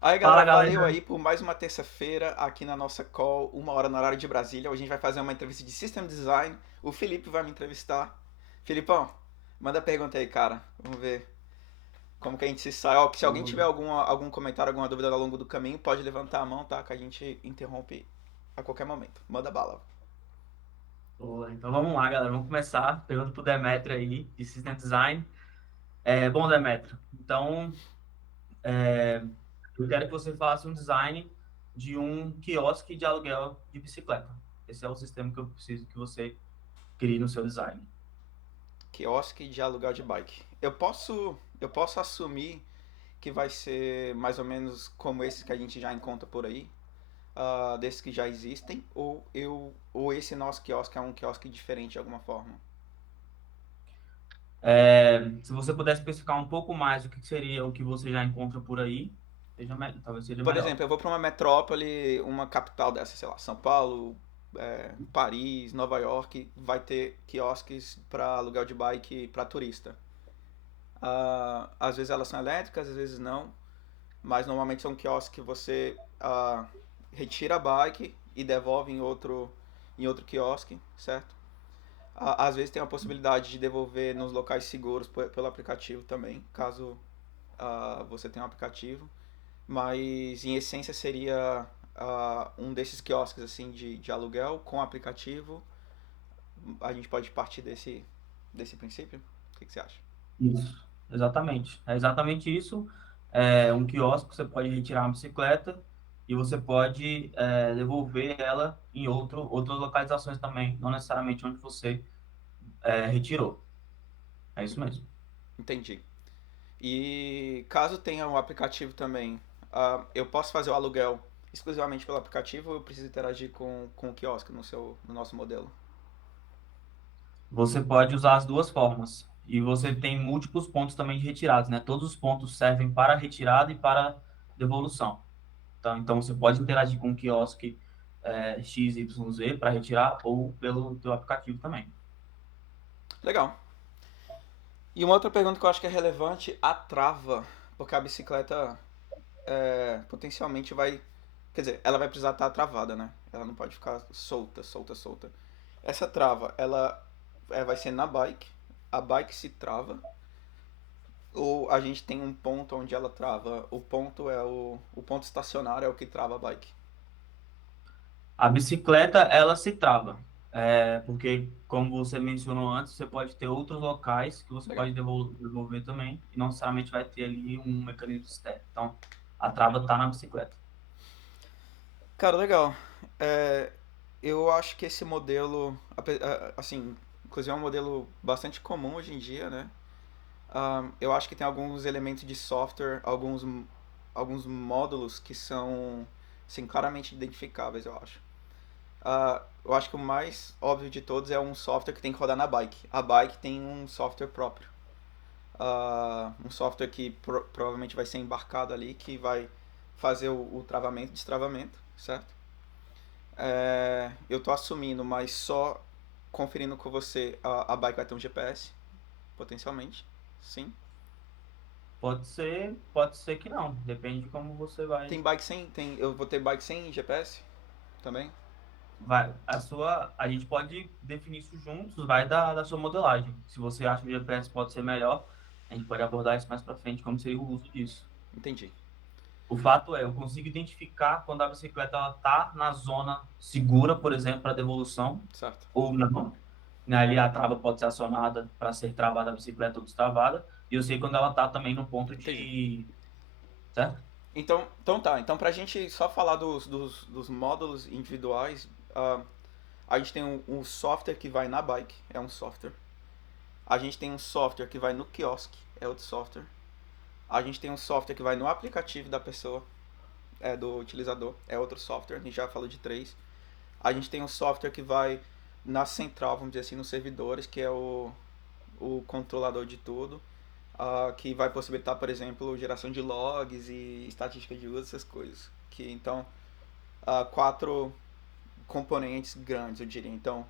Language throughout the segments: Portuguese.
Aí, galera, Fala, valeu galera. aí por mais uma terça-feira aqui na nossa call, 1 hora no horário de Brasília. Hoje a gente vai fazer uma entrevista de System Design. O Felipe vai me entrevistar. Filipão, manda pergunta aí, cara. Vamos ver como que a gente se sai. Ó, se alguém tiver algum comentário, alguma dúvida ao longo do caminho, pode levantar a mão, tá? Que a gente interrompe a qualquer momento. Manda bala. Boa, então vamos lá, galera. Vamos começar. Pergunta pro Demetrio aí, de System Design. Bom, Demetrio, então eu quero que você faça um design de um quiosque de aluguel de bicicleta. Esse é o sistema que eu preciso que você crie no seu design. Quiosque de aluguel de bike. Eu posso assumir que vai ser mais ou menos como esses que a gente já encontra por aí, desses que já existem, ou esse nosso quiosque é um quiosque diferente de alguma forma? Se você pudesse especificar um pouco mais o que seria o que você já encontra por aí, talvez seja Por melhor. exemplo, eu vou para uma metrópole, uma capital dessa, sei lá, São Paulo, Paris, Nova York, vai ter quiosques para aluguel de bike para turista. Às vezes elas são elétricas, às vezes não, mas normalmente são quiosques que você retira a bike e devolve em outro quiosque, certo? Às vezes tem a possibilidade de devolver nos locais seguros pelo aplicativo também, caso você tenha um aplicativo. Mas em essência seria um desses quiosques assim de aluguel com aplicativo. A gente pode partir desse princípio? O que você acha? Isso, exatamente. É exatamente isso. Um quiosque, você pode retirar uma bicicleta e você pode devolver ela em outras localizações também, não necessariamente onde você retirou. É isso mesmo. Entendi. E caso tenha um aplicativo também, eu posso fazer o aluguel exclusivamente pelo aplicativo ou eu preciso interagir com o quiosque no nosso modelo? Você pode usar as duas formas. E você tem múltiplos pontos também de retiradas, né? Todos os pontos servem para retirada e para devolução. Então você pode interagir com o quiosque XYZ para retirar ou pelo teu aplicativo também. Legal. E uma outra pergunta que eu acho que é relevante, a trava, porque a bicicleta potencialmente vai. Quer dizer, ela vai precisar estar travada, né? Ela não pode ficar solta, solta, solta. Essa trava, ela vai ser na bike, a bike se trava, ou a gente tem um ponto onde ela trava. O ponto é o ponto estacionário é o que trava a bike. A bicicleta, ela se trava, porque, como você mencionou antes, você pode ter outros locais que você Legal. pode devolver também, e não necessariamente vai ter ali um mecanismo externo. Então, a trava está na bicicleta. Cara, legal. É, eu acho que esse modelo, assim, inclusive é um modelo bastante comum hoje em dia, né? Eu acho que tem alguns elementos de software, alguns módulos que são, assim, claramente identificáveis, eu acho. Eu acho que o mais óbvio de todos é um software que tem que rodar na bike. A bike tem um software próprio. Um software que provavelmente vai ser embarcado ali, que vai fazer o travamento e destravamento, certo? Eu tô assumindo, mas só conferindo com você, a bike vai ter um GPS, potencialmente. Sim. Pode ser que não, depende de como você Tem vai. bike sem. Eu vou ter bike sem GPS também? A gente pode definir isso juntos, vai da sua modelagem. Se você acha que o GPS pode ser melhor, a gente pode abordar isso mais para frente, como seria o uso disso. Entendi. O fato é, eu consigo identificar quando a bicicleta está na zona segura, por exemplo, para devolução, Certo. ou não. Né, ali a trava pode ser acionada para ser travada a bicicleta ou destravada. E eu sei quando ela está também no ponto Entendi. de. Certo? Então tá. Então pra gente só falar dos módulos individuais, a gente tem um software que vai na bike, é um software. A gente tem um software que vai no quiosque, é outro software. A gente tem um software que vai no aplicativo da pessoa, do utilizador, é outro software. A gente já falou de três. A gente tem um software que vai na central, vamos dizer assim, nos servidores, que é o controlador de tudo, que vai possibilitar, por exemplo, geração de logs e estatística de uso, essas coisas. Que então, quatro componentes grandes, eu diria. Então,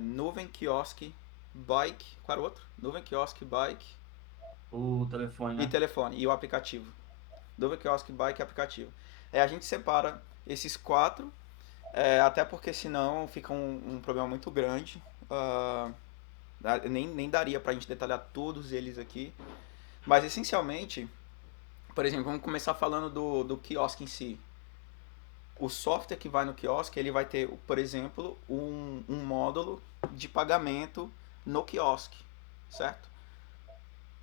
nuvem, quiosque, bike, qual era o outro? Nuvem, quiosque, bike O telefone, e né? telefone, e o aplicativo. Delivery, Kiosk, Bike e aplicativo. A gente separa esses quatro, até porque senão fica um problema muito grande. Ah, nem daria pra gente detalhar todos eles aqui. Mas essencialmente, por exemplo, vamos começar falando do quiosque em si. O software que vai no quiosque, ele vai ter, por exemplo, um módulo de pagamento no quiosque, certo?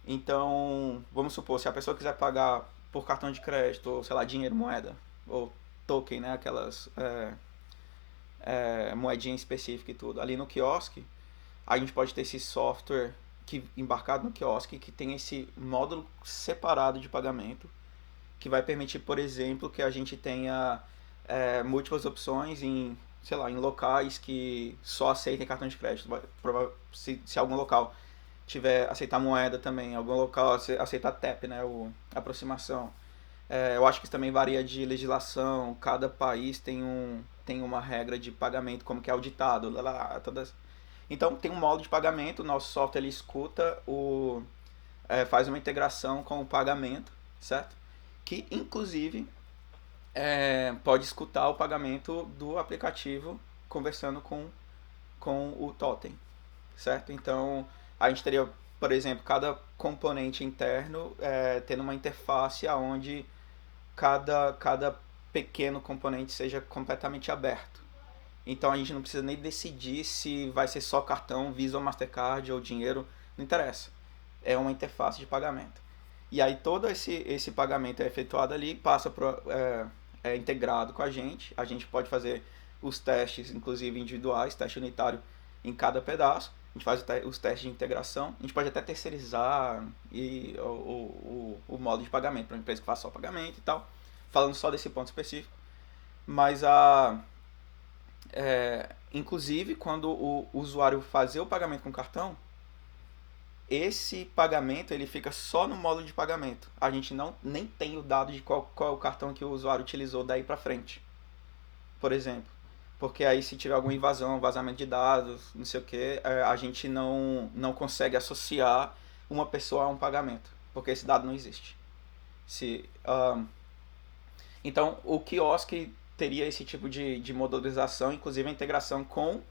Então, vamos supor, se a pessoa quiser pagar por cartão de crédito, ou sei lá, dinheiro, moeda, ou token, né, aquelas moedinha específica e tudo, ali no quiosque, a gente pode ter esse software que embarcado no quiosque que tem esse módulo separado de pagamento que vai permitir, por exemplo, que a gente tenha múltiplas opções em, sei lá, em locais que só aceitem cartão de crédito. Se algum local tiver aceitar moeda também, algum local aceitar TAP, né, aproximação. Eu acho que isso também varia de legislação, cada país tem uma regra de pagamento, como que é auditado, todas. Então tem um modo de pagamento, o nosso software ele escuta faz uma integração com o pagamento, certo? Que inclusive pode escutar o pagamento do aplicativo conversando com o totem, certo? Então a gente teria, por exemplo, cada componente interno tendo uma interface onde cada pequeno componente seja completamente aberto. Então a gente não precisa nem decidir se vai ser só cartão, Visa ou Mastercard ou dinheiro, não interessa. É uma interface de pagamento. E aí todo esse pagamento é efetuado ali, passa pro, integrado com a gente pode fazer os testes, inclusive individuais, teste unitário em cada pedaço, a gente faz os testes de integração, a gente pode até terceirizar o modo de pagamento para uma empresa que faça só pagamento e tal, falando só desse ponto específico, mas inclusive quando o usuário fazer o pagamento com cartão, esse pagamento ele fica só no módulo de pagamento. A gente nem tem o dado de qual é o cartão que o usuário utilizou daí para frente, por exemplo. Porque aí se tiver alguma invasão, vazamento de dados, não sei o que, a gente não consegue associar uma pessoa a um pagamento, porque esse dado não existe. Se, então o quiosque teria esse tipo de modularização, inclusive a integração com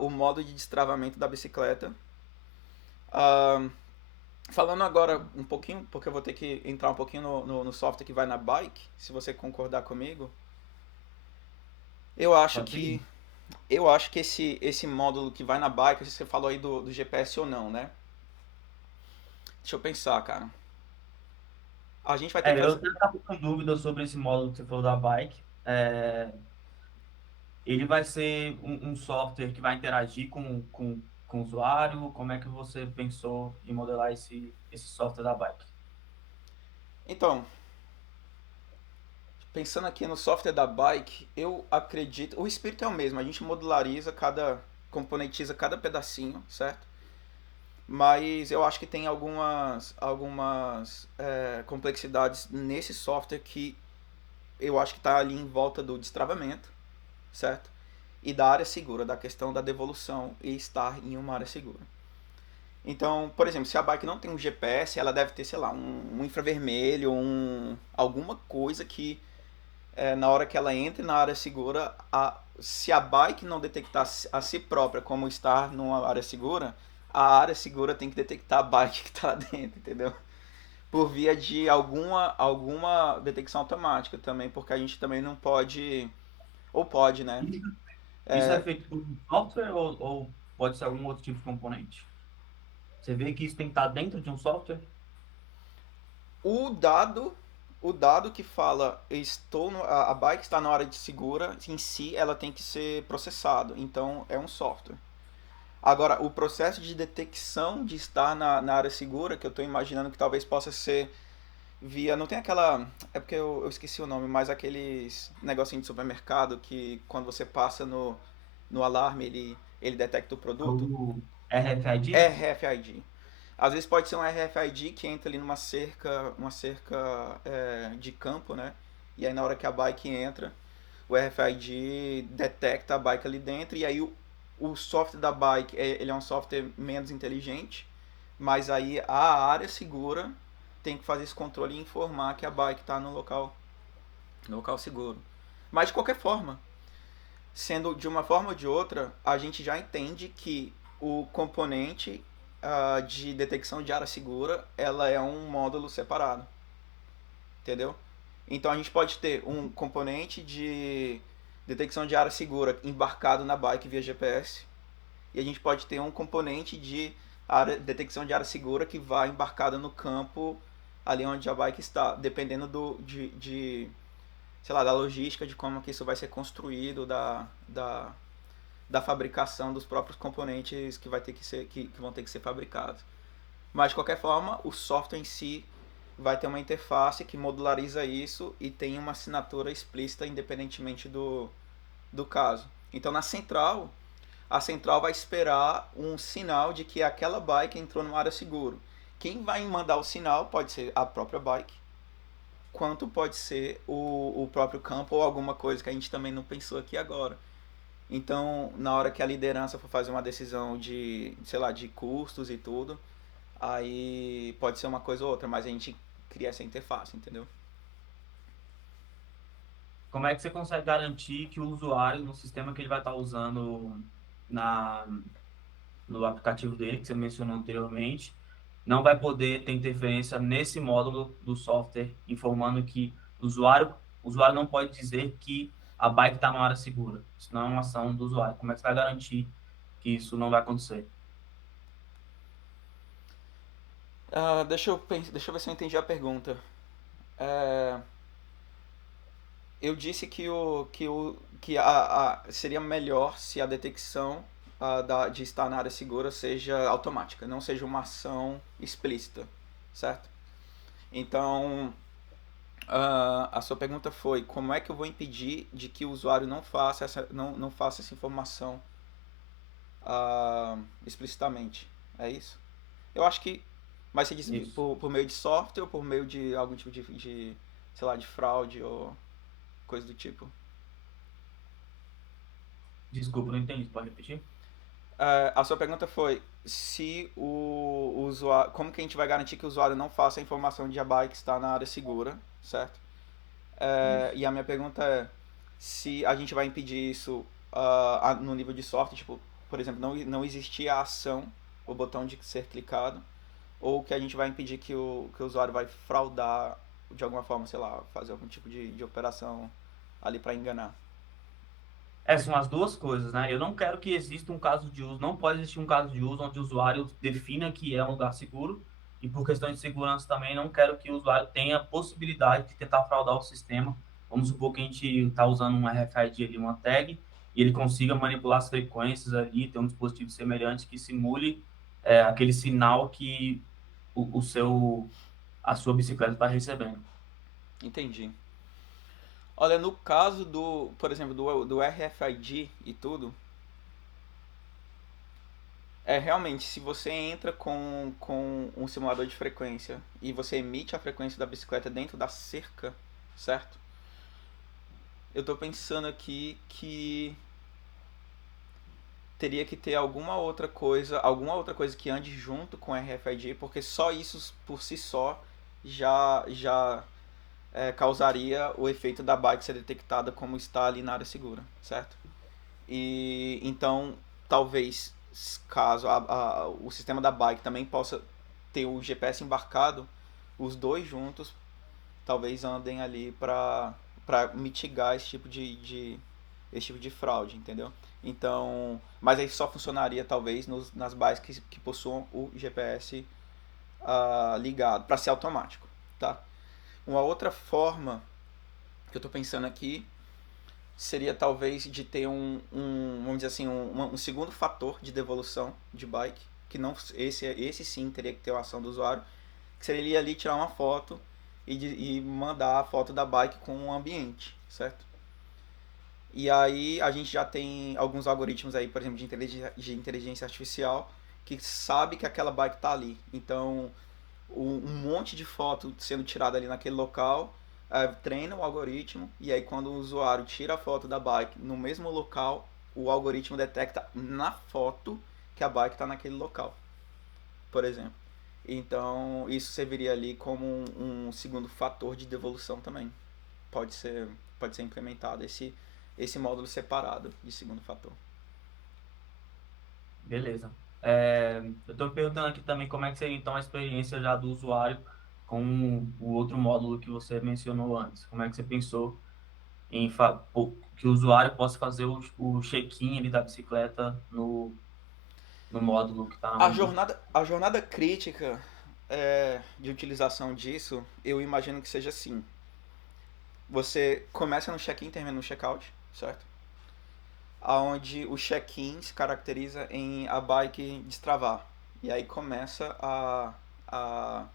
o modo de destravamento da bicicleta. Falando agora um pouquinho, porque eu vou ter que entrar um pouquinho no software que vai na bike, se você concordar comigo. Eu acho Pode que seguir. eu acho que esse módulo que vai na bike, você falou aí do GPS ou não, né? Deixa eu pensar, cara. A gente vai ter que Eu fazer. até estava com dúvida sobre esse módulo que você falou da bike. Ele vai ser um software que vai interagir com o usuário? Como é que você pensou em modelar esse software da bike? Então, pensando aqui no software da bike, eu acredito. O espírito é o mesmo, a gente modulariza componentiza cada pedacinho, certo? Mas eu acho que tem algumas complexidades nesse software que eu acho que está ali em volta do destravamento, certo? E da área segura, da questão da devolução e estar em uma área segura. Então, por exemplo, se a bike não tem um GPS, ela deve ter, sei lá, um infravermelho, alguma coisa que na hora que ela entre na área segura, se a bike não detectar a si própria como estar numa área segura, a área segura tem que detectar a bike que está lá dentro, entendeu? Por via de alguma detecção automática também, porque a gente também não pode, ou pode, né? Isso isso é feito por um software ou pode ser algum outro tipo de componente? Você vê que isso tem que estar dentro de um software? O dado, o dado que fala a bike está na área de segura, em si ela tem que ser processado, então é um software. Agora, o processo de detecção de estar na área segura, que eu estou imaginando que talvez possa ser via. Não tem aquela. É porque eu esqueci o nome, mas aqueles negocinhos de supermercado que quando você passa no alarme ele detecta o produto. O RFID? RFID. Às vezes pode ser um RFID que entra ali numa cerca de campo, né? E aí na hora que a bike entra, o RFID detecta a bike ali dentro e aí o software da bike ele é um software menos inteligente, mas aí a área segura tem que fazer esse controle e informar que a bike está no local seguro. Mas de qualquer forma, sendo de uma forma ou de outra, a gente já entende que o componente de detecção de área segura, ela é um módulo separado, entendeu? Então a gente pode ter um componente de detecção de área segura embarcado na bike via GPS, e a gente pode ter um componente de detecção de área segura que vai embarcada no campo ali onde a bike está, dependendo sei lá, da logística de como que isso vai ser construído, da fabricação dos próprios componentes que, que vão ter que ser fabricados. Mas de qualquer forma, o software em si vai ter uma interface que modulariza isso e tem uma assinatura explícita independentemente do caso. Então na central, a central vai esperar um sinal de que aquela bike entrou numa área segura. Quem vai mandar o sinal pode ser a própria bike, quanto pode ser o próprio campo ou alguma coisa que a gente também não pensou aqui agora. Então, na hora que a liderança for fazer uma decisão de, sei lá, de custos e tudo, aí pode ser uma coisa ou outra, mas a gente cria essa interface, entendeu? Como é que você consegue garantir que o usuário, no sistema que ele vai estar usando na, no aplicativo dele, que você mencionou anteriormente, não vai poder ter interferência nesse módulo do software, informando que o usuário não pode dizer que a bike está numa área segura. Isso não é uma ação do usuário. Como é que você vai garantir que isso não vai acontecer? Deixa eu ver se eu entendi a pergunta. É, eu disse que seria melhor se a detecção de estar na área segura seja automática, não seja uma ação explícita, certo? Então, a sua pergunta foi como é que eu vou impedir de que o usuário não faça essa informação explicitamente? É isso? Eu acho que. Mas você disse Isso. por meio de software ou por meio de algum tipo sei lá, de fraude ou coisa do tipo? Desculpa, não entendi. Pode repetir? A sua pergunta foi se o usuário. Como que a gente vai garantir que o usuário não faça a informação de a bike estar na área segura, certo? Isso. E a minha pergunta é se a gente vai impedir isso no nível de software, tipo, por exemplo, não existir a ação, o botão de ser clicado, ou que a gente vai impedir que o usuário vai fraudar de alguma forma, sei lá, fazer algum tipo de operação ali para enganar. São as duas coisas, né? Eu não quero que exista um caso de uso, não pode existir um caso de uso onde o usuário defina que é um lugar seguro, e por questão de segurança também, não quero que o usuário tenha a possibilidade de tentar fraudar o sistema. Vamos supor que a gente está usando um RFID ali, uma tag, e ele consiga manipular as frequências ali, ter um dispositivo semelhante que simule aquele sinal que a sua bicicleta está recebendo. Entendi. Olha, no caso por exemplo, do RFID e tudo, realmente, se você entra com um simulador de frequência e você emite a frequência da bicicleta dentro da cerca, certo? Eu tô pensando aqui que teria que ter alguma outra coisa que ande junto com o RFID, porque só isso por si só já causaria o efeito da bike ser detectada como está ali na área segura, certo? E então, talvez, caso o sistema da bike também possa ter o GPS embarcado, os dois juntos talvez andem ali para mitigar esse tipo de fraude, entendeu? Então, mas aí só funcionaria talvez nas bikes que possuam o GPS ligado para ser automático, tá? Uma outra forma que eu estou pensando aqui seria talvez de ter vamos dizer assim, um segundo fator de devolução de bike, que não esse sim teria que ter a ação do usuário, que seria ele ali tirar uma foto e mandar a foto da bike com o ambiente, certo? E aí a gente já tem alguns algoritmos aí, por exemplo, de inteligência artificial, que sabe que aquela bike está ali. Então, um monte de foto sendo tirada ali naquele local, treina o algoritmo, e aí quando o usuário tira a foto da bike no mesmo local, o algoritmo detecta na foto que a bike está naquele local, por exemplo. Então, isso serviria ali como um segundo fator de devolução também. Pode ser, pode ser implementado esse módulo separado de segundo fator. Beleza. Eu estou perguntando aqui também como é que seria então a experiência já do usuário com o outro módulo que você mencionou antes. Como é que você pensou em que o usuário possa fazer o check-in ali da bicicleta no módulo que está na mão dele? A jornada crítica de utilização disso, eu imagino que seja assim. Você começa no check-in e termina no check-out, certo? Aonde o check-in se caracteriza em a bike destravar. E aí começa a,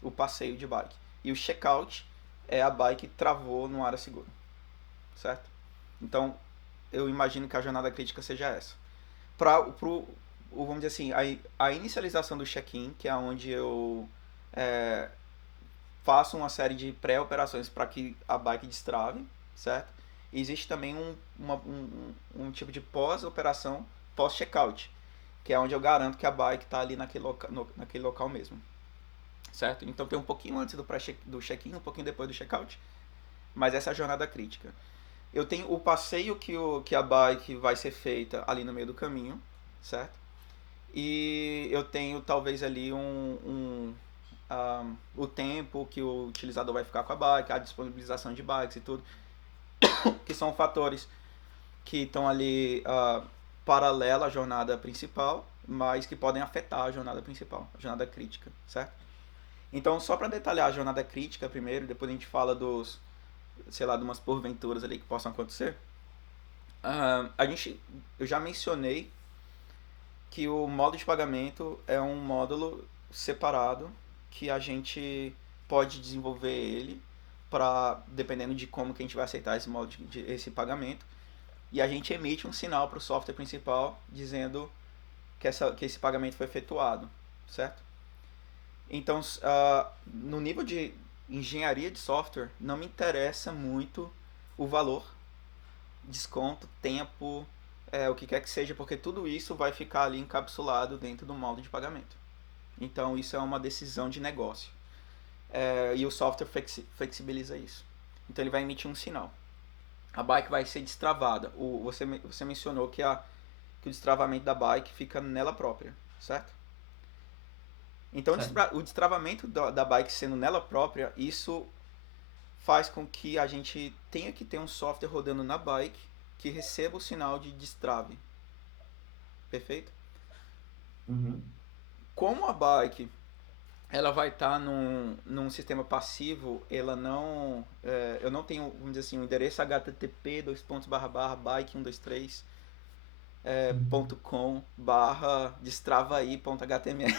o passeio de bike. E o check-out é a bike travou numa área segura, certo? Então, eu imagino que a jornada crítica seja essa. Vamos dizer assim, a inicialização do check-in, que é onde eu é, faço uma série de pré-operações para que a bike destrave, certo? E existe também um tipo de pós-operação, pós-checkout, que é onde eu garanto que a bike está ali naquele local mesmo, certo? Então tem um pouquinho antes do check-in, um pouquinho depois do checkout, mas essa é a jornada crítica. Eu tenho o passeio que a bike vai ser feita ali no meio do caminho, certo? E eu tenho talvez ali o tempo que o utilizador vai ficar com a bike, a disponibilização de bikes e tudo, que são fatores que estão ali paralela à jornada principal, mas que podem afetar a jornada principal, a jornada crítica, certo? Então, só para detalhar a jornada crítica primeiro, depois a gente fala dos, sei lá, de umas porventuras ali que possam acontecer. Eu já mencionei que o modo de pagamento é um módulo separado que a gente pode desenvolver ele para dependendo de como que a gente vai aceitar esse modo esse pagamento, e a gente emite um sinal para o software principal dizendo que esse pagamento foi efetuado, certo? Então, no nível de engenharia de software, não me interessa muito o valor, desconto, tempo, o que quer que seja, porque tudo isso vai ficar ali encapsulado dentro do modo de pagamento. Então, isso é uma decisão de negócio. E o software flexibiliza isso. Então, ele vai emitir um sinal. A bike vai ser destravada. Você mencionou que o destravamento da bike fica nela própria, certo? Então, Certo. o destravamento da bike sendo nela própria, isso faz com que a gente tenha que ter um software rodando na bike que receba o sinal de destrave. Perfeito? Uhum. Como a bike ela vai estar num sistema passivo, eu não tenho, vamos dizer assim, o endereço http bike 123 Uhum. .com/destravaí.html.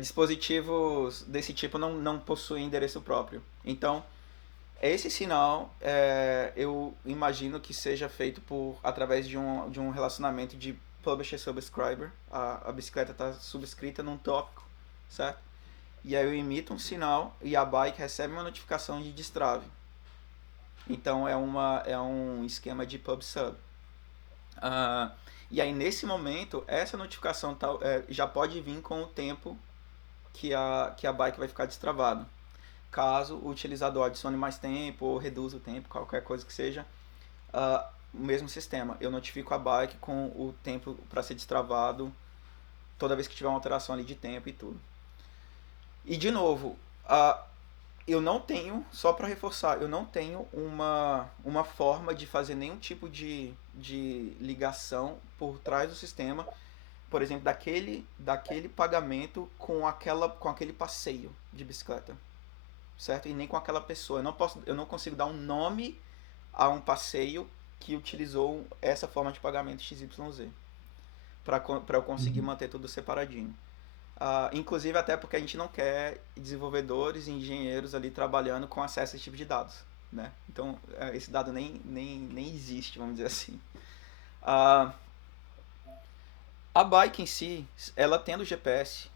Dispositivos desse tipo não possuem endereço próprio. Então, esse sinal eu imagino que seja feito através de um relacionamento de publisher-subscriber. A bicicleta está subscrita num tópico, certo? E aí eu emito um sinal e a bike recebe uma notificação de destrave. Então é um esquema de pub-sub. Ah, e aí nesse momento, essa notificação já pode vir com o tempo que a bike vai ficar destravado. Caso o utilizador adicione mais tempo ou reduza o tempo, qualquer coisa que seja, o mesmo sistema. Eu notifico a bike com o tempo para ser destravado toda vez que tiver uma alteração ali de tempo e tudo. E de novo, eu não tenho, só para reforçar, eu não tenho uma forma de fazer nenhum tipo de ligação por trás do sistema, por exemplo, daquele pagamento com aquele passeio de bicicleta, certo? E nem com aquela pessoa. Eu não consigo dar um nome a um passeio que utilizou essa forma de pagamento XYZ para eu conseguir Uhum. manter tudo separadinho. Inclusive até porque a gente não quer desenvolvedores e engenheiros ali trabalhando com acesso a esse tipo de dados, né? Então esse dado nem existe, vamos dizer assim. Uh, a bike em si, ela tendo GPS,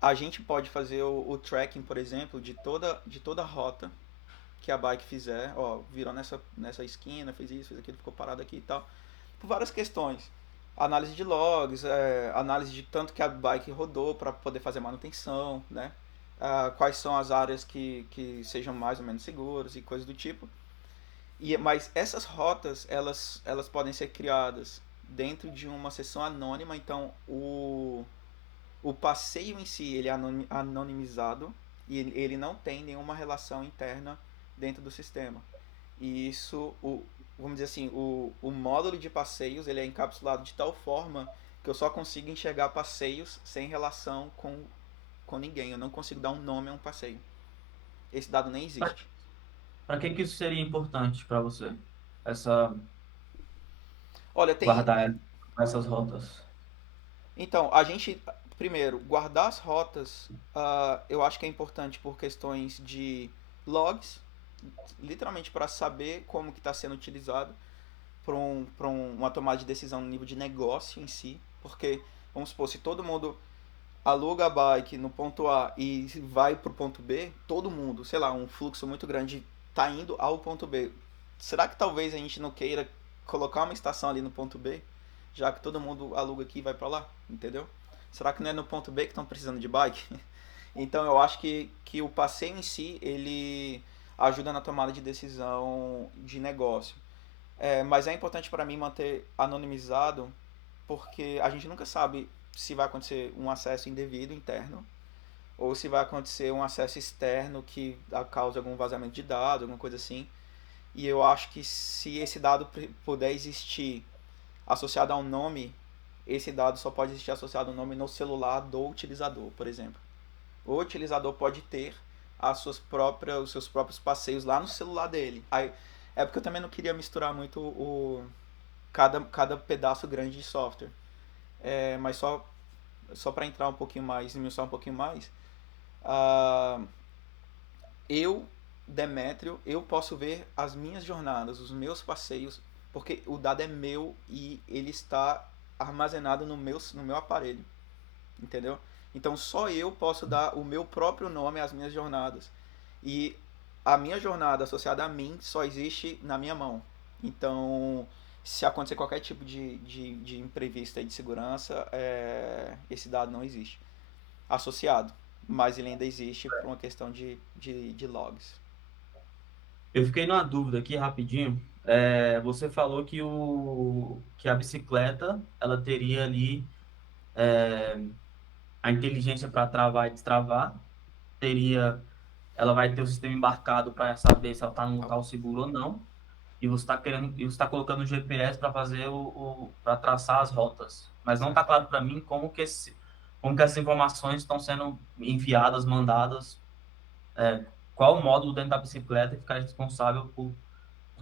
a gente pode fazer o tracking, por exemplo, de toda a rota que a bike fizer. Ó, virou nessa esquina, fez isso, fez aquilo, ficou parado aqui e tal. Por várias questões. Análise de logs, análise de tanto que a bike rodou para poder fazer manutenção, né? Quais são as áreas que sejam mais ou menos seguras e coisas do tipo. Mas essas rotas, elas podem ser criadas dentro de uma sessão anônima, então o passeio em si ele é anonimizado e ele não tem nenhuma relação interna dentro do sistema. E isso, vamos dizer assim, o módulo de passeios ele é encapsulado de tal forma que eu só consigo enxergar passeios sem relação com ninguém. Eu não consigo dar um nome a um passeio. Esse dado nem existe. Para que isso seria importante para você? Essa Olha, tem. guardar essas rotas. Então, a gente, primeiro, guardar as rotas, eu acho que é importante por questões de logs, literalmente para saber como que está sendo utilizado uma tomada de decisão no nível de negócio em si, porque, vamos supor, se todo mundo aluga a bike no ponto A e vai para o ponto B, todo mundo, sei lá, um fluxo muito grande está indo ao ponto B. Será que talvez a gente não queira colocar uma estação ali no ponto B, já que todo mundo aluga aqui e vai para lá, entendeu? Será que não é no ponto B que estão precisando de bike? Então eu acho que o passeio em si, ele ajuda na tomada de decisão de negócio. Mas é importante para mim manter anonimizado, porque a gente nunca sabe se vai acontecer um acesso indevido interno ou se vai acontecer um acesso externo que cause algum vazamento de dados, alguma coisa assim. E eu acho que se esse dado puder existir associado a um nome, esse dado só pode existir associado ao nome no celular do utilizador, por exemplo. O utilizador pode ter os seus próprios passeios lá no celular dele. Aí, é porque eu também não queria misturar muito cada pedaço grande de software. Mas só para entrar um pouquinho mais, esmiuçar um pouquinho mais, uh, eu, Demétrio, eu posso ver as minhas jornadas, os meus passeios, porque o dado é meu e ele está armazenado no meu aparelho, entendeu? Então só eu posso dar o meu próprio nome às minhas jornadas. E a minha jornada associada a mim só existe na minha mão. Então, se acontecer qualquer tipo de imprevisto e de segurança, esse dado não existe associado. Mas ele ainda existe por uma questão de logs. Eu fiquei numa dúvida aqui rapidinho. Você falou que a bicicleta ela teria ali a inteligência para travar e destravar, teria, ela vai ter o sistema embarcado para saber se ela está num local seguro ou não. E você está querendo, e você está colocando o GPS para fazer para traçar as rotas. Mas não está Certo. claro para mim como que essas informações estão sendo enviadas, mandadas, qual o módulo dentro da bicicleta que fica responsável por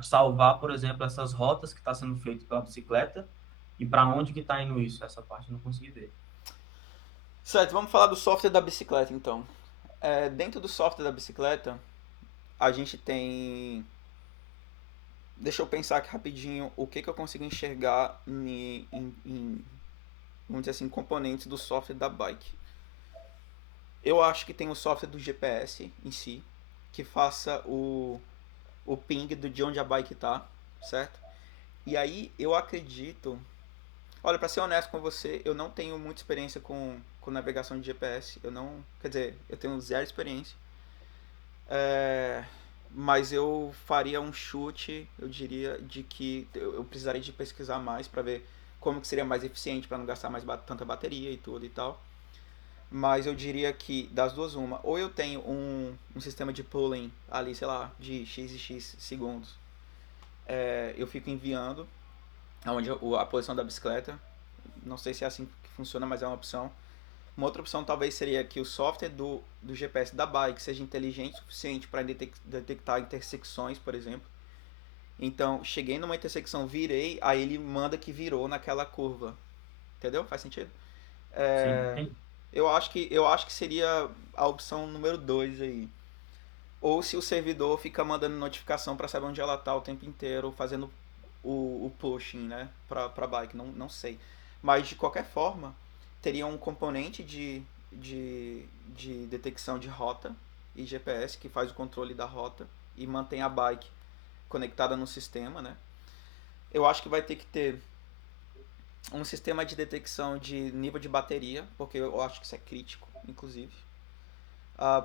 salvar, por exemplo, essas rotas que está sendo feito pela bicicleta e para onde que está indo isso. Essa parte eu não consegui ver. Certo, vamos falar do software da bicicleta então. Dentro do software da bicicleta, a gente tem. Deixa eu pensar aqui rapidinho o que eu consigo enxergar vamos dizer assim, componentes do software da bike. Eu acho que tem o software do GPS em si, que faça o ping de onde a bike está, certo? E aí eu acredito. Olha, para ser honesto com você, eu não tenho muita experiência com navegação de GPS. Eu não. Quer dizer, eu tenho zero experiência. É, mas eu faria um chute, eu diria, de que eu precisaria de pesquisar mais para ver como que seria mais eficiente para não gastar mais tanta bateria e tudo e tal. Mas eu diria que das duas uma, ou eu tenho um sistema de pooling ali, sei lá, de x e x segundos. Eu fico enviando aonde a posição da bicicleta. Não sei se é assim que funciona, mas é uma opção. Uma outra opção talvez seria que o software do GPS da bike seja inteligente o suficiente para detectar intersecções, por exemplo. Então, cheguei numa intersecção, virei, aí ele manda que virou naquela curva. Entendeu? Faz sentido? Sim, É, entendi. eu acho que seria a opção número 2 aí. Ou se o servidor fica mandando notificação para saber onde ela tá o tempo inteiro, fazendo o pushing, né, pra bike, não sei. Mas de qualquer forma, teria um componente de detecção de rota e GPS que faz o controle da rota e mantém a bike conectada no sistema, né? Eu acho que vai ter que ter um sistema de detecção de nível de bateria, porque eu acho que isso é crítico, inclusive.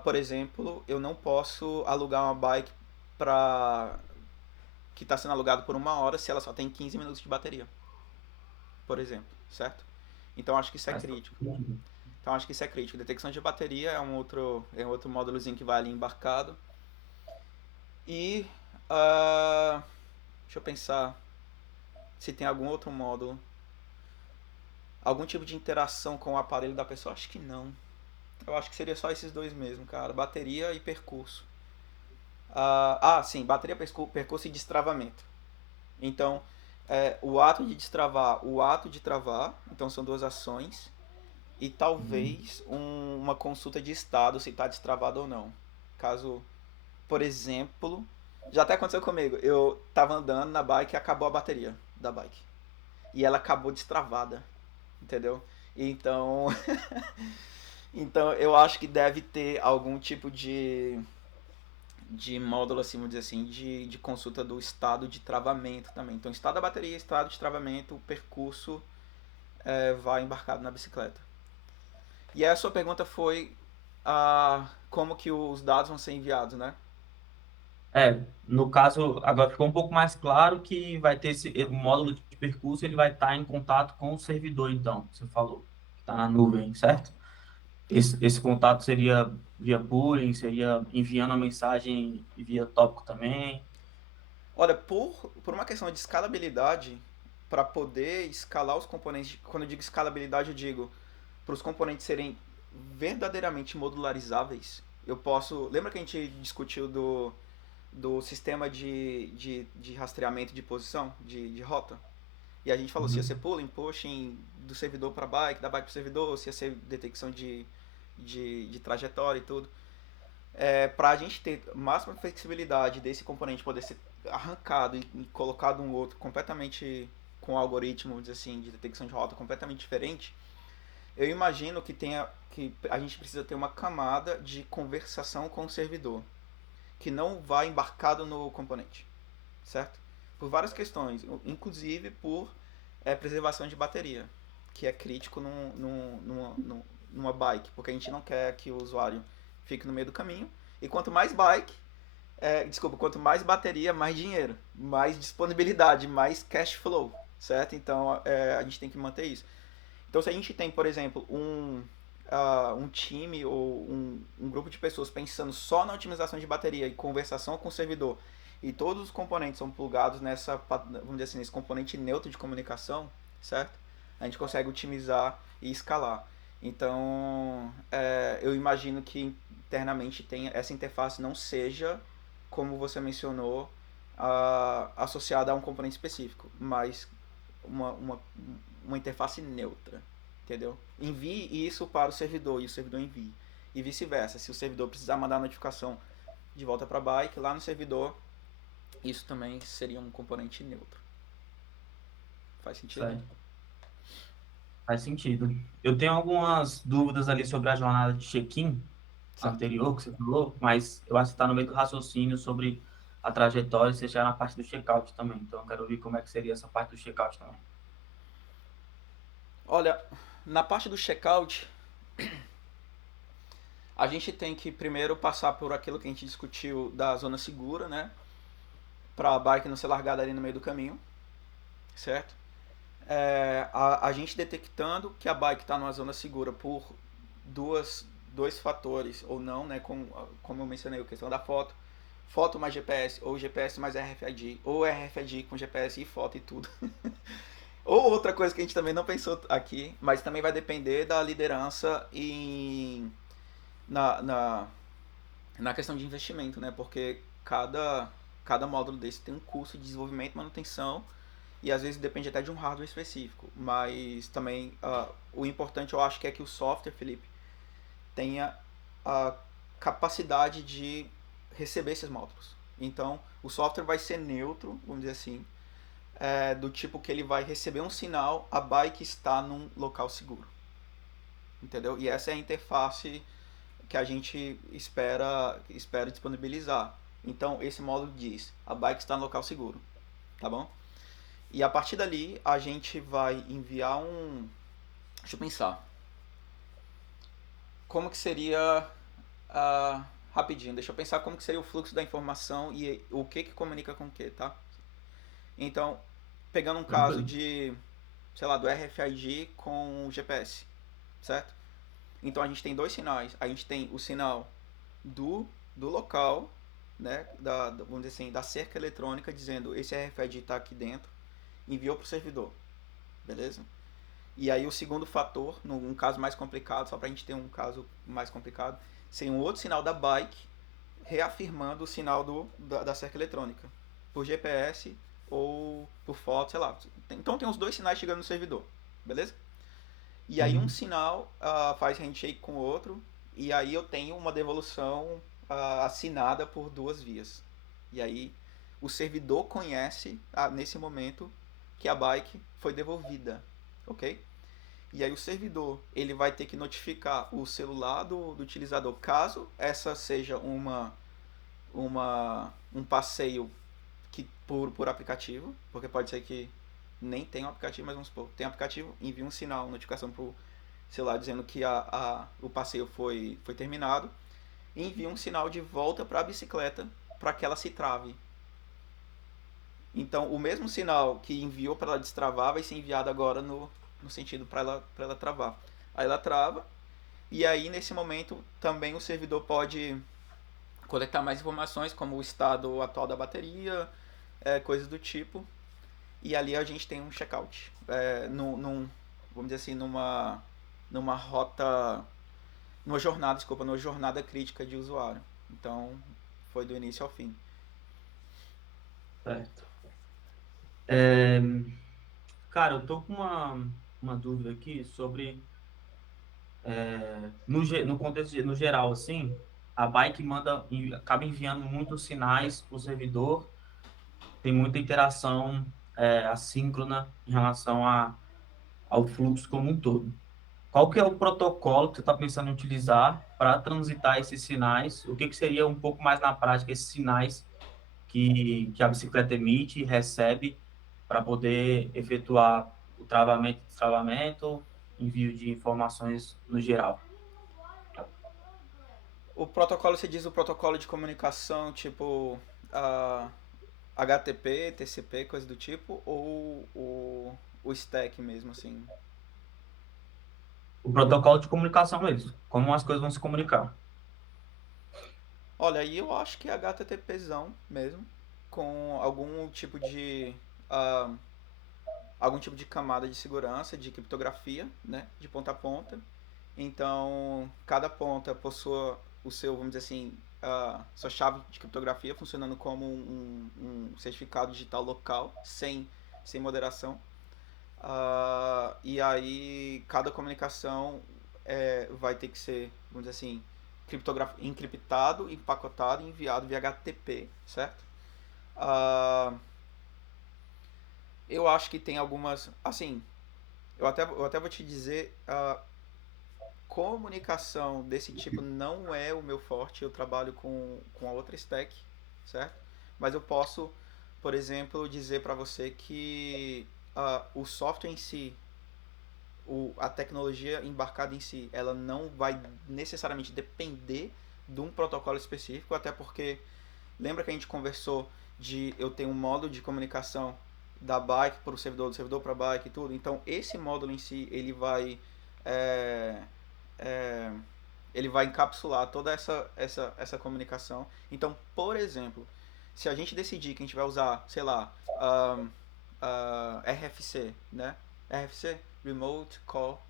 Por exemplo, eu não posso alugar uma bike para que está sendo alugado por 1 hora se ela só tem 15 minutos de bateria, por exemplo, certo? Então acho que isso é Faz todo crítico. sentido. Então acho que isso é crítico. Detecção de bateria é um outro módulozinho que vai ali embarcado. E deixa eu pensar se tem algum outro módulo. Algum tipo de interação com o aparelho da pessoa? Acho que não. Eu acho que seria só esses dois mesmo, cara. Bateria e percurso. Sim, bateria, percurso e destravamento. Então, o ato de destravar, o ato de travar, então são duas ações. E Uhum. talvez uma consulta de estado se está destravado ou não. Caso, por exemplo, já até aconteceu comigo. Eu tava andando na bike e acabou a bateria da bike. E ela acabou destravada, entendeu? Então, então eu acho que deve ter algum tipo de módulo, assim, vamos dizer assim, de consulta do estado de travamento também. Então, estado da bateria, estado de travamento, o percurso vai embarcado na bicicleta. E aí a sua pergunta foi como que os dados vão ser enviados, né? No caso, agora ficou um pouco mais claro que vai ter o módulo de percurso, ele vai estar em contato com o servidor, então, você falou, que está na nuvem, certo? Esse contato seria via pooling, seria enviando a mensagem via tópico também. Olha, por uma questão de escalabilidade, para poder escalar os componentes, quando eu digo escalabilidade, eu digo para os componentes serem verdadeiramente modularizáveis, eu posso. Lembra que a gente discutiu do sistema de rastreamento de posição, de rota? E a gente falou se ia ser Uhum. pulling, pushing do servidor para bike, da bike para o servidor, se ia ser detecção de trajetória e tudo. Para a gente ter máxima flexibilidade desse componente poder ser arrancado e colocado um outro completamente com um algoritmo, vamos dizer assim, de detecção de rota completamente diferente, eu imagino que a gente precisa ter uma camada de conversação com o servidor que não vai embarcado no componente, certo? Por várias questões, inclusive por preservação de bateria, que é crítico numa bike, porque a gente não quer que o usuário fique no meio do caminho. E quanto mais bike, quanto mais bateria, mais dinheiro, mais disponibilidade, mais cash flow, certo? Então a gente tem que manter isso. Então se a gente tem, por exemplo, um time ou um grupo de pessoas pensando só na otimização de bateria e conversação com o servidor, e todos os componentes são plugados vamos dizer assim, nesse componente neutro de comunicação, certo? A gente consegue otimizar e escalar. Então, eu imagino que internamente essa interface não seja, como você mencionou, associada a um componente específico, mas uma, uma, uma interface neutra, entendeu? Envie isso para o servidor e o servidor envie. E vice-versa. Se o servidor precisar mandar a notificação de volta para a bike, lá no servidor, isso também seria um componente neutro. Faz sentido? Certo. Faz sentido. Eu tenho algumas dúvidas ali sobre a jornada de check-in Certo. anterior que você falou, mas eu acho que está no meio do raciocínio sobre a trajetória e você já na parte do check-out também. Então, eu quero ouvir como é que seria essa parte do check-out também. Olha, na parte do checkout, a gente tem que primeiro passar por aquilo que a gente discutiu da zona segura, né? Para a bike não ser largada ali no meio do caminho, certo? A gente detectando que a bike está numa zona segura por dois fatores, ou não, né? Como eu mencionei, a questão da foto mais GPS, ou GPS mais RFID, ou RFID com GPS e foto e tudo. Ou outra coisa que a gente também não pensou aqui, mas também vai depender da liderança na, na, na questão de investimento, né? Porque cada módulo desse tem um custo de desenvolvimento e manutenção e às vezes depende até de um hardware específico. Mas também o importante eu acho que é que o software, Felipe, tenha a capacidade de receber esses módulos. Então o software vai ser neutro, vamos dizer assim, do tipo que ele vai receber um sinal, a bike está num local seguro. Entendeu? E essa é a interface que a gente espera disponibilizar. Então esse módulo diz: a bike está no local seguro, tá bom? E a partir dali a gente vai enviar um. Deixa eu pensar. Como que seria. Rapidinho, deixa eu pensar como que seria o fluxo da informação e o que comunica com o que, tá? Então, pegando um caso Tranquilo. de, sei lá, do RFID com o GPS, certo? Então a gente tem dois sinais. A gente tem o sinal do local, né, vamos dizer assim, da cerca eletrônica dizendo esse RFID está aqui dentro, enviou para o servidor, beleza? E aí o segundo fator, num caso mais complicado, só para a gente ter um caso mais complicado, seria um outro sinal da bike reafirmando o sinal da cerca eletrônica, por GPS ou por foto, sei lá. Então tem os dois sinais chegando no servidor, beleza? E aí um Uhum. sinal faz handshake com o outro, e aí eu tenho uma devolução assinada por duas vias. E aí o servidor conhece nesse momento que a bike foi devolvida, ok? E aí o servidor ele vai ter que notificar o celular do utilizador caso essa seja um passeio por aplicativo, porque pode ser que nem tenha um aplicativo, mas vamos supor, tem um aplicativo, envia um sinal, notificação pro celular dizendo que o passeio foi terminado, e envia um sinal de volta para a bicicleta para que ela se trave. Então, o mesmo sinal que enviou para ela destravar vai ser enviado agora no sentido para ela travar. Aí ela trava, e aí nesse momento também o servidor pode coletar mais informações, como o estado atual da bateria, coisas do tipo, e ali a gente tem um checkout. Vamos dizer assim, numa rota. Numa jornada crítica de usuário. Então, foi do início ao fim. Certo. É, cara, eu tô com uma dúvida aqui sobre, no contexto, no geral, assim, a bike acaba enviando muitos sinais para o servidor, tem muita interação, assíncrona em relação ao fluxo como um todo. Qual que é o protocolo que você está pensando em utilizar para transitar esses sinais? O que seria um pouco mais na prática esses sinais que a bicicleta emite e recebe para poder efetuar o travamento e destravamento, envio de informações no geral? O protocolo, você diz o protocolo de comunicação, tipo a HTTP, TCP, coisa do tipo, ou o stack mesmo, assim? O protocolo de comunicação mesmo, como as coisas vão se comunicar. Olha, aí eu acho que é HTTPzão mesmo, com ah, algum tipo de camada de segurança, de criptografia, né, de ponta a ponta. Então, cada ponta possui o seu, vamos dizer assim, sua chave de criptografia funcionando como um certificado digital local, sem moderação. E aí, cada comunicação vai ter que ser, vamos dizer assim, encriptado, empacotado e enviado via HTTP, certo? Ah, eu acho que tem algumas. Assim, eu até vou te dizer, comunicação desse tipo não é o meu forte. Eu trabalho com a outra stack, certo? Mas eu posso, por exemplo, dizer para você que o software em si, a tecnologia embarcada em si, ela não vai necessariamente depender de um protocolo específico, até porque lembra que a gente conversou de eu ter um módulo de comunicação da bike para o servidor, do servidor para a bike e tudo. Então esse módulo em si é, é, ele vai encapsular toda essa comunicação. Então, por exemplo, se a gente decidir que a gente vai usar, sei lá, RFC, né? RFC, Remote Call,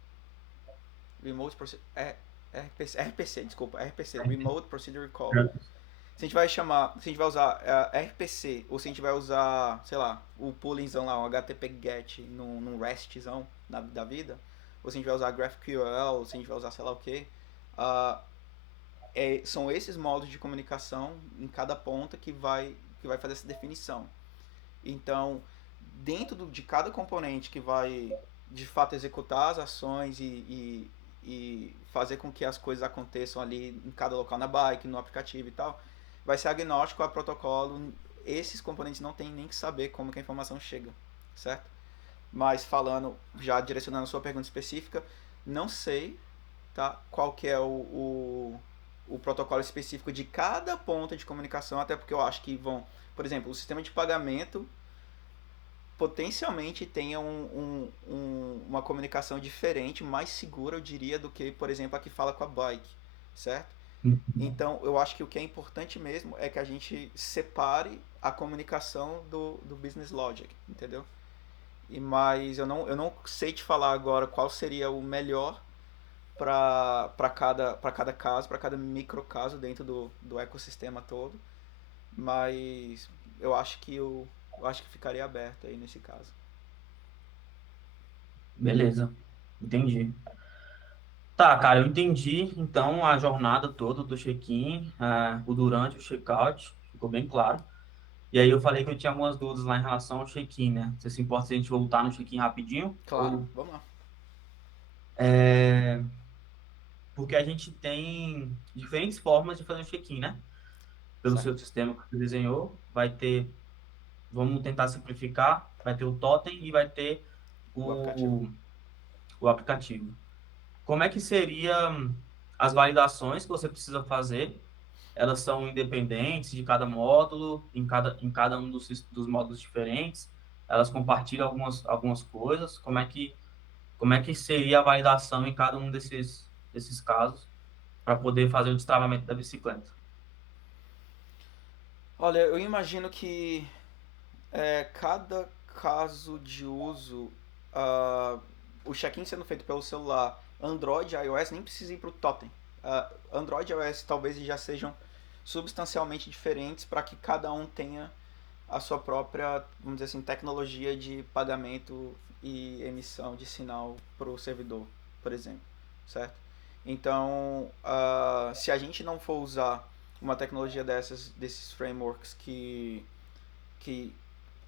Remote Procedure, RPC, desculpa, RPC, Remote Procedure Call. Se a gente vai usar RPC ou se a gente vai usar, sei lá, o poolingzão lá, um HTTP GET num RESTzão da vida, ou se a gente vai usar GraphQL, ou se a gente vai usar sei lá o que, uh, são esses modos de comunicação em cada ponta que vai fazer essa definição. Então, dentro de cada componente que vai de fato executar as ações e fazer com que as coisas aconteçam ali em cada local na bike, no aplicativo e tal, vai ser agnóstico a protocolo. Esses componentes não tem nem que saber como que a informação chega. certo? Mas falando, já direcionando a sua pergunta específica, não sei, tá? Qual que é o protocolo específico de cada ponta de comunicação, até porque eu acho que vão, por exemplo, o sistema de pagamento potencialmente tenha uma comunicação diferente, mais segura, eu diria, do que, por exemplo, a que fala com a bike, certo? Então, eu acho que o que é importante mesmo é que a gente separe a comunicação do business logic, entendeu? Mas eu não sei te falar agora qual seria o melhor para cada caso, para cada micro caso dentro do ecossistema todo, mas eu acho que ficaria aberto aí nesse caso. Beleza, entendi. Tá, cara, eu entendi então a jornada toda do check-in, o durante o check-out, ficou bem claro. E aí eu falei que eu tinha algumas dúvidas lá em relação ao check-in, né? Você se importa se a gente voltar no check-in rapidinho? Claro, vamos lá. É, porque a gente tem diferentes formas de fazer o check-in, né? Pelo seu Certo. sistema que você desenhou, vai ter, vamos tentar simplificar, vai ter o totem e vai ter O aplicativo. o, o aplicativo. Como é que seria as validações que você precisa fazer? Elas são independentes de cada módulo, em cada um dos módulos diferentes. Elas compartilham algumas coisas. Como é que seria a validação em cada um desses casos para poder fazer o destravamento da bicicleta? Olha, eu imagino que cada caso de uso, ah, o check-in sendo feito pelo celular, Android e iOS nem precisa ir para o totem. Android e iOS talvez já sejam substancialmente diferentes para que cada um tenha a sua própria, vamos dizer assim, tecnologia de pagamento e emissão de sinal para o servidor, por exemplo, certo? Então, se a gente não for usar uma tecnologia desses frameworks que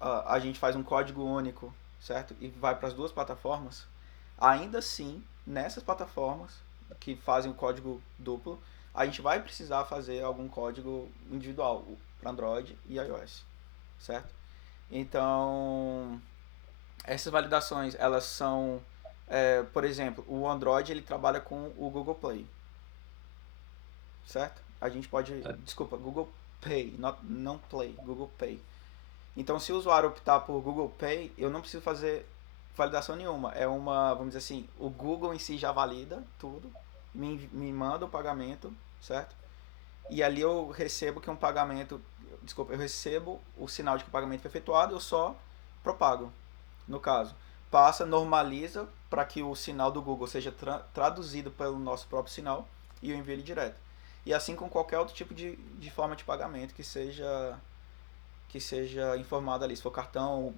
a gente faz um código único, certo? E vai para as duas plataformas, ainda assim, nessas plataformas que fazem o código duplo, a gente vai precisar fazer algum código individual para Android e iOS, certo? Então, essas validações, elas são, por exemplo, o Android ele trabalha com o Google Play, certo? A gente pode, desculpa, Google Pay, não Play, Google Pay. Então, se o usuário optar por Google Pay, eu não preciso fazer validação nenhuma. É uma, vamos dizer assim, o Google em si já valida tudo, me manda o pagamento, certo? E ali eu recebo que um pagamento, desculpa, eu recebo o sinal de que o pagamento foi efetuado, eu só propago, no caso. Passa, normaliza para que o sinal do Google seja traduzido pelo nosso próprio sinal e eu envio ele direto. E assim com qualquer outro tipo de forma de pagamento que seja informado ali. Se for cartão,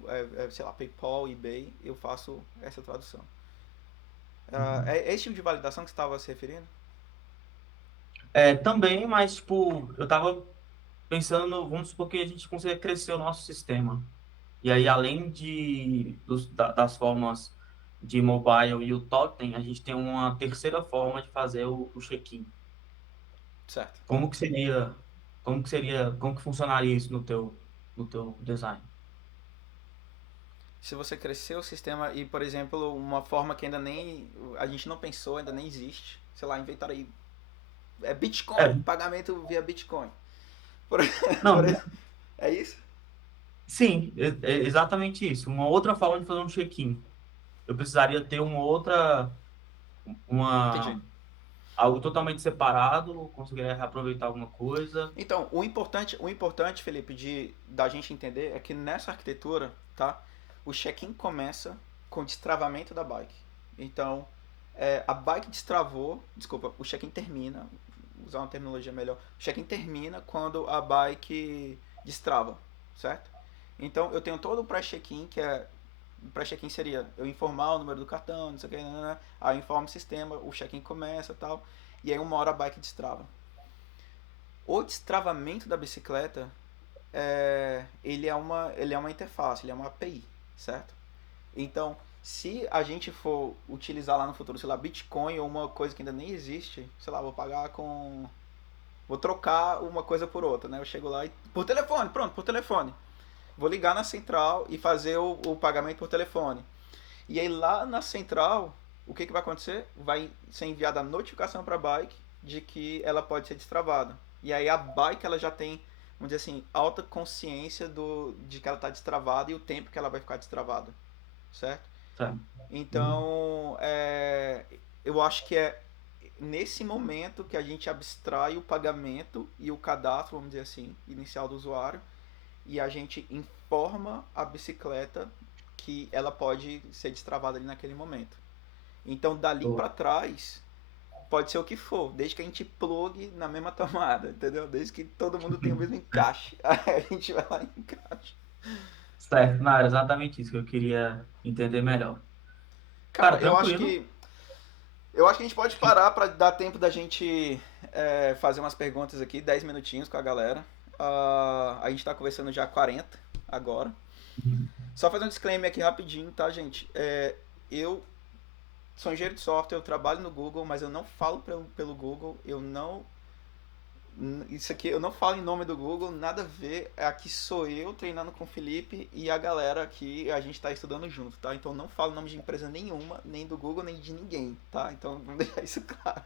sei lá, PayPal, eBay, eu faço essa tradução. Uhum. É esse tipo de validação que você estava se referindo? Também, mas, tipo, eu tava pensando, vamos supor que a gente consiga crescer o nosso sistema. E aí, além das formas de mobile e o totem, a gente tem uma terceira forma de fazer o check-in. Certo. Como que seria, como que funcionaria isso no teu design? Se você crescer o sistema e, por exemplo, uma forma que ainda nem a gente não pensou, ainda nem existe, sei lá, inventaram aí, Bitcoin, É, pagamento via Bitcoin. Por, por, não, é isso? sim, é exatamente isso. Uma outra forma de fazer um check-in. Eu precisaria ter Entendi. uma, algo totalmente separado, conseguiria reaproveitar alguma coisa. Então, o importante, Felipe, da gente entender é que nessa arquitetura, tá? O check-in começa com o destravamento da bike. Então, a bike destravou, desculpa, o check-in termina, usar uma terminologia melhor, o check-in termina quando a bike destrava, certo? Então, eu tenho todo o pré-check-in, o pré-check-in seria eu informar o número do cartão, não sei o que, né? Aí eu informo o sistema, o check-in começa e tal, e aí uma hora a bike destrava. O destravamento da bicicleta, ele é uma interface, ele é uma API, certo? Então, se a gente for utilizar lá no futuro, sei lá, Bitcoin ou uma coisa que ainda nem existe, sei lá, vou trocar uma coisa por outra, né? Eu chego lá e por telefone, pronto, por telefone. vou ligar na central e fazer o pagamento por telefone. E aí lá na central, o que vai acontecer? Vai ser enviada a notificação para a bike de que ela pode ser destravada. E aí a bike ela já tem, vamos dizer assim, alta consciência de que ela está destravada e o tempo que ela vai ficar destravada, certo? Tá. Então, eu acho que é nesse momento que a gente abstrai o pagamento e o cadastro, vamos dizer assim, inicial do usuário, e a gente informa a bicicleta que ela pode ser destravada ali naquele momento. Então, dali Boa. para trás, pode ser o que for, desde que a gente plugue na mesma tomada, entendeu? Desde que todo mundo tenha o mesmo encaixe. Aí a gente vai lá e encaixa. Certo, não, era exatamente isso que eu queria entender melhor. Cara, Cara, tranquilo. eu acho que a gente pode parar para dar tempo da gente fazer umas perguntas aqui, 10 minutinhos com a galera. A gente tá conversando já 40 agora. Só fazer um disclaimer aqui rapidinho, tá, gente? Eu sou engenheiro de software, eu trabalho no Google, mas eu não falo pelo Google, eu não. Isso aqui eu não falo em nome do Google, nada a ver. Aqui sou eu treinando com o Felipe e a galera aqui, a gente tá estudando junto, tá? Então não falo nome de empresa nenhuma, nem do Google, nem de ninguém, tá? Então vamos deixar isso claro.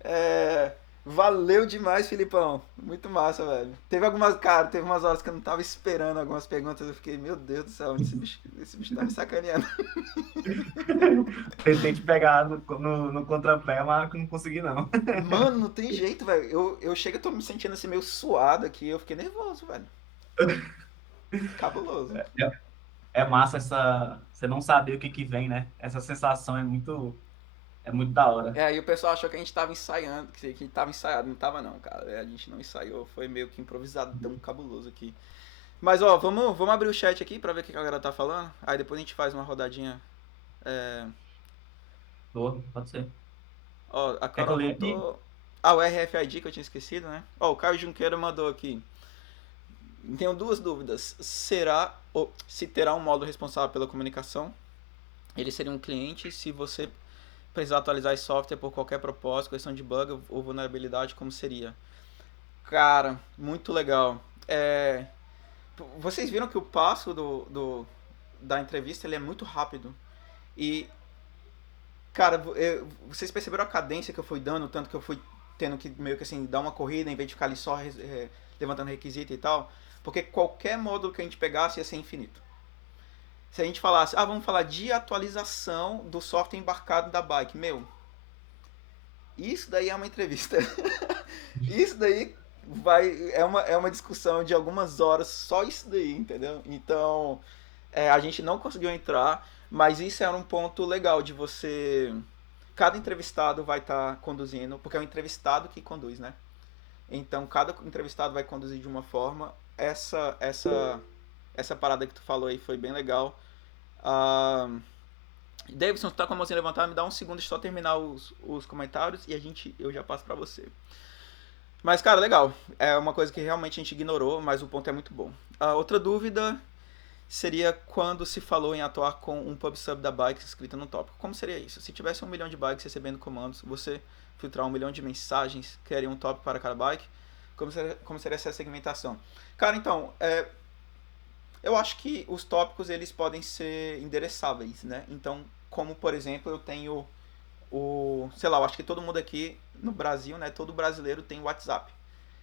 É, valeu demais, Filipão. Muito massa, velho. Teve umas horas que eu não tava esperando algumas perguntas, eu fiquei, meu Deus do céu, onde esse bicho tá me sacaneando. Tentei te pegar no contrapé, mas não consegui, não. Mano, não tem jeito, velho. Eu chego e tô me sentindo assim meio suado aqui, eu fiquei nervoso, velho. Cabuloso. É massa essa. Você não saber o que que vem, né? Essa sensação é muito da hora. Aí o pessoal achou que a gente tava ensaiando, que a gente tava ensaiado, não tava não, cara. A gente não ensaiou, foi meio que improvisadão cabuloso aqui. Mas ó, vamos abrir o chat aqui pra ver o que a galera tá falando. Aí depois a gente faz uma rodadinha. É... Boa, pode ser. Ó, a Quer que eu Carol leia aqui? voltou. Ah, o RFID que eu tinha esquecido, né? Ó, o Caio Junqueira mandou aqui. Tenho duas dúvidas. Será ou se terá um módulo responsável pela comunicação? Ele seria um cliente se você precisar atualizar esse software por qualquer propósito, questão de bug ou vulnerabilidade, como seria? Cara, muito legal. Vocês viram que o passo da entrevista ele é muito rápido. E, cara, vocês perceberam a cadência que eu fui dando, tanto que eu fui tendo que meio que assim dar uma corrida em vez de ficar ali só levantando requisito e tal? Porque qualquer módulo que a gente pegasse ia ser infinito. Se a gente falasse, vamos falar de atualização do software embarcado da bike, meu, isso daí é uma entrevista. Isso daí é uma discussão de algumas horas, só isso daí, entendeu? Então, a gente não conseguiu entrar, mas isso era um ponto legal de você. Cada entrevistado vai estar conduzindo, porque é o entrevistado que conduz, né? Então, cada entrevistado vai conduzir de uma forma. Essa parada que tu falou aí foi bem legal. Ah, Davidson, tu tá com a mãozinha levantada, me dá um segundo, deixa eu só terminar os comentários e eu já passo pra você. Mas, cara, legal. É uma coisa que realmente a gente ignorou, mas o ponto é muito bom. A outra dúvida seria quando se falou em atuar com um pub sub da bike escrita no tópico. Como seria isso? Se tivesse 1 milhão de bikes recebendo comandos, você filtrar 1 milhão de mensagens, criaria um tópico para cada bike? Como seria essa segmentação? Cara, então, eu acho que os tópicos eles podem ser endereçáveis, né? Então, como por exemplo, eu tenho sei lá, eu acho que todo mundo aqui no Brasil, né? Todo brasileiro tem WhatsApp.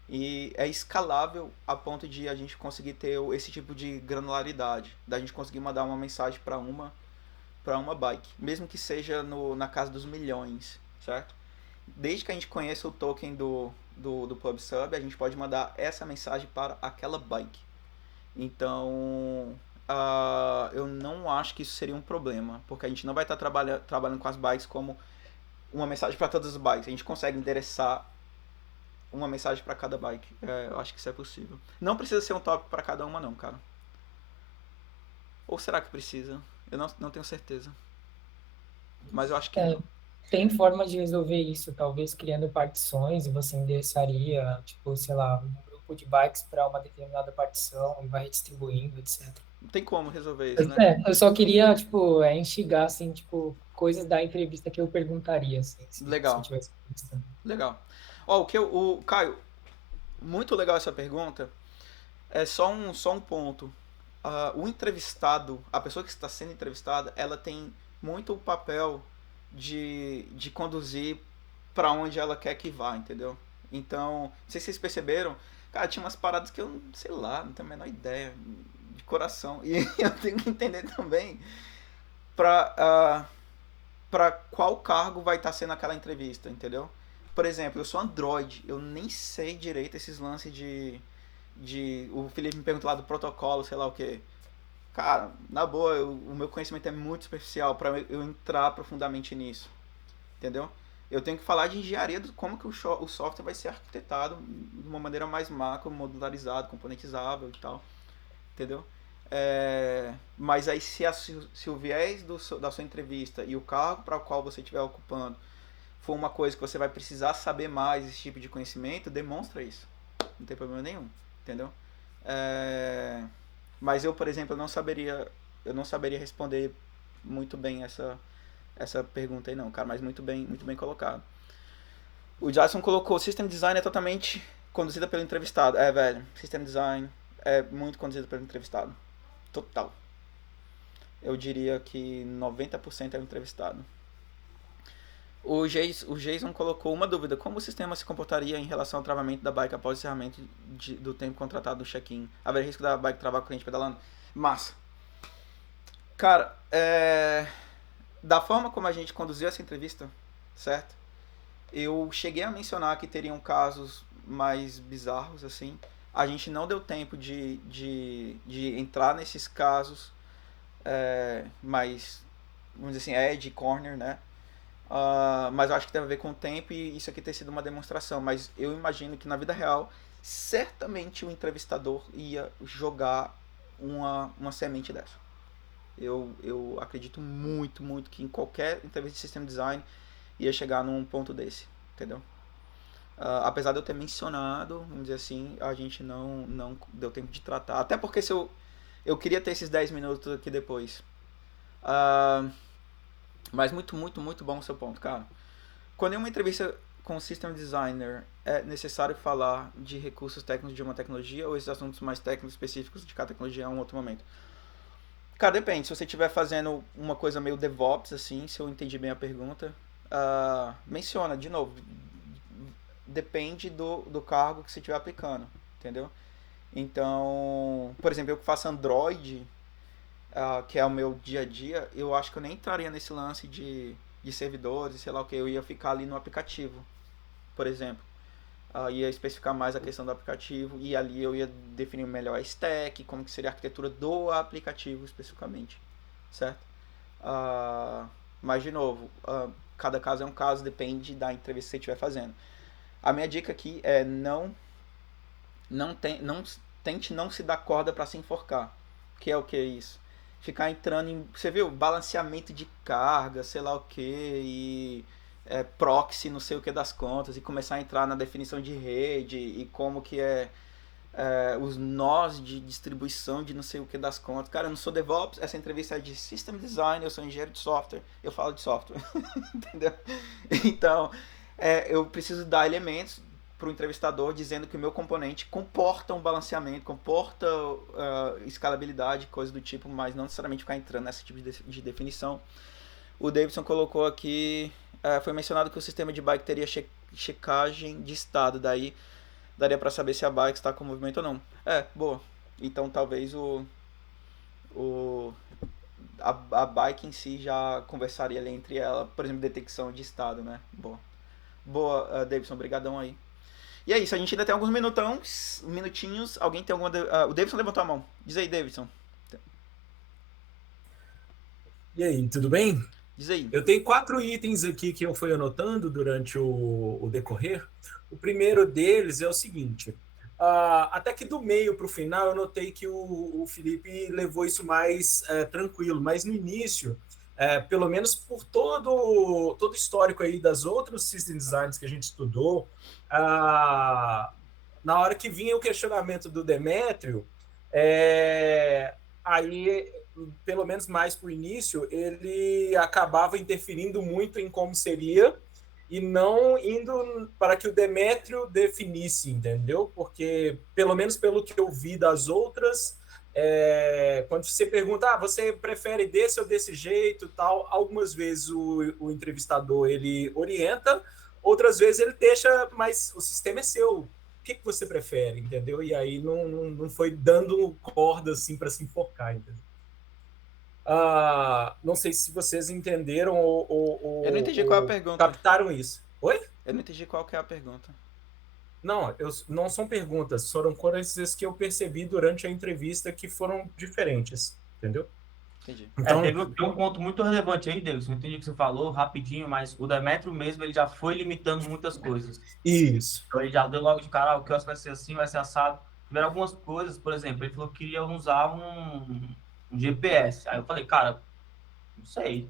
E é escalável a ponto de a gente conseguir ter esse tipo de granularidade, da gente conseguir mandar uma mensagem para uma bike, mesmo que seja na casa dos milhões, certo? Desde que a gente conheça o token do PubSub, a gente pode mandar essa mensagem para aquela bike. Então, eu não acho que isso seria um problema, porque a gente não vai estar trabalhando com as bikes como uma mensagem para todas as bikes. A gente consegue endereçar uma mensagem para cada bike. Eu acho que isso é possível. Não precisa ser um tópico para cada uma, não, cara. Ou será que precisa? Eu não tenho certeza. Mas eu acho que É, não. tem forma de resolver isso, talvez criando partições e você endereçaria, tipo, sei lá, um grupo de bikes para uma determinada partição e vai redistribuindo, etc. Não tem como resolver isso, né? Eu só queria, tipo, instigar, assim, tipo, coisas da entrevista que eu perguntaria, assim, se eu Legal, tivesse entrevistando. legal. Ó, o Caio, muito legal essa pergunta. É só um ponto. o entrevistado, a pessoa que está sendo entrevistada, ela tem muito o papel de conduzir para onde ela quer que vá, entendeu? Então, não sei se vocês perceberam, cara, tinha umas paradas que eu, sei lá, não tenho a menor ideia, de coração. E eu tenho que entender também para para qual cargo vai estar sendo aquela entrevista, entendeu? Por exemplo, eu sou Android, eu nem sei direito esses lances de o Felipe me perguntou lá do protocolo, sei lá o que. Cara, na boa, o meu conhecimento é muito superficial para eu entrar profundamente nisso, entendeu? Eu tenho que falar de engenharia, como que o software vai ser arquitetado de uma maneira mais macro, modularizado, componentizável e tal, entendeu? Mas aí se o viés da sua entrevista e o cargo para o qual você estiver ocupando for uma coisa que você vai precisar saber mais, esse tipo de conhecimento, demonstra isso. Não tem problema nenhum, entendeu? Mas eu, por exemplo, eu não saberia responder muito bem essa pergunta aí não, cara, mas muito bem colocado. O Jason colocou, System Design é totalmente conduzida pelo entrevistado. Velho, System Design é muito conduzido pelo entrevistado. Total. Eu diria que 90% é o entrevistado. O Jason colocou uma dúvida. Como o sistema se comportaria em relação ao travamento da bike após o encerramento do tempo contratado no check-in? Haveria risco da bike travar com o cliente pedalando? Massa. Cara, da forma como a gente conduziu essa entrevista, certo? Eu cheguei a mencionar que teriam casos mais bizarros, assim. A gente não deu tempo de entrar nesses casos mais, vamos dizer assim, edge, corner, né? Mas eu acho que tem a ver com o tempo e isso aqui ter sido uma demonstração. Mas eu imagino que na vida real, certamente o entrevistador ia jogar uma semente dessa. Eu acredito muito que em qualquer entrevista de System Design ia chegar num ponto desse, entendeu? Apesar de eu ter mencionado, vamos dizer assim, a gente não deu tempo de tratar. Até porque se eu queria ter esses 10 minutos aqui depois. Mas muito bom o seu ponto, cara. Quando em uma entrevista com um System Designer, é necessário falar de recursos técnicos de uma tecnologia ou esses assuntos mais técnicos específicos de cada tecnologia a um outro momento? Cara, depende. Se você estiver fazendo uma coisa meio DevOps, assim, se eu entendi bem a pergunta, menciona, de novo, depende do cargo que você estiver aplicando, entendeu? Então, por exemplo, eu que faço Android, que é o meu dia a dia, eu acho que eu nem entraria nesse lance de servidores, sei lá o que, eu ia ficar ali no aplicativo, por exemplo. Ia especificar mais a questão do aplicativo e ali eu ia definir melhor a stack, como que seria a arquitetura do aplicativo especificamente, certo? Mas de novo, cada caso é um caso, depende da entrevista que você estiver fazendo. A minha dica aqui é não tente não se dar corda para se enforcar. Que é o que é isso? Ficar entrando em, você viu, balanceamento de carga, sei lá o que, e proxy, não sei o que das contas, e começar a entrar na definição de rede e como que os nós de distribuição de não sei o que das contas. Cara, eu não sou DevOps, essa entrevista é de System Design, eu sou engenheiro de software, eu falo de software, entendeu? Então, eu preciso dar elementos para o entrevistador dizendo que o meu componente comporta um balanceamento, comporta escalabilidade, coisa do tipo, mas não necessariamente ficar entrando nesse tipo de definição. O Davidson colocou aqui, foi mencionado que o sistema de bike teria checagem de estado, daí daria para saber se a bike está com movimento ou não. Boa. Então talvez a bike em si já conversaria ali entre ela, por exemplo, detecção de estado, né? Boa, Davidson, brigadão aí. E é isso, a gente ainda tem alguns minutinhos. Alguém tem alguma... o Davidson levantou a mão. Diz aí, Davidson. E aí, tudo bem? Diz aí. Eu tenho 4 itens aqui que eu fui anotando durante o decorrer. O primeiro deles é o seguinte. Até que do meio para o final eu notei que o Felipe levou isso mais tranquilo. Mas no início, pelo menos por todo o histórico aí das outras system designs que a gente estudou, na hora que vinha o questionamento do Demétrio, aí, pelo menos mais para o início, ele acabava interferindo muito em como seria e não indo para que o Demétrio definisse, entendeu? Porque, pelo menos pelo que eu vi das outras, quando você pergunta, você prefere desse ou desse jeito, tal, algumas vezes o entrevistador ele orienta, outras vezes ele deixa, mas o sistema é seu. O que você prefere, entendeu? E aí não foi dando corda assim para se enforcar, entendeu? Não sei se vocês entenderam Eu não entendi qual é a ou pergunta. captaram isso. Oi? Eu não entendi qual que é a pergunta. Não são perguntas, foram coisas que eu percebi durante a entrevista que foram diferentes, entendeu? Entendi. Então, Tem um ponto muito relevante aí, Davidson. Entendi o que você falou rapidinho, mas o Demetrio mesmo ele já foi limitando muitas coisas. isso. Então ele já deu logo de cara, o quiosque vai ser assim, vai ser assado. Tiveram algumas coisas, por exemplo, ele falou que queria usar um GPS. Aí eu falei, cara, não sei,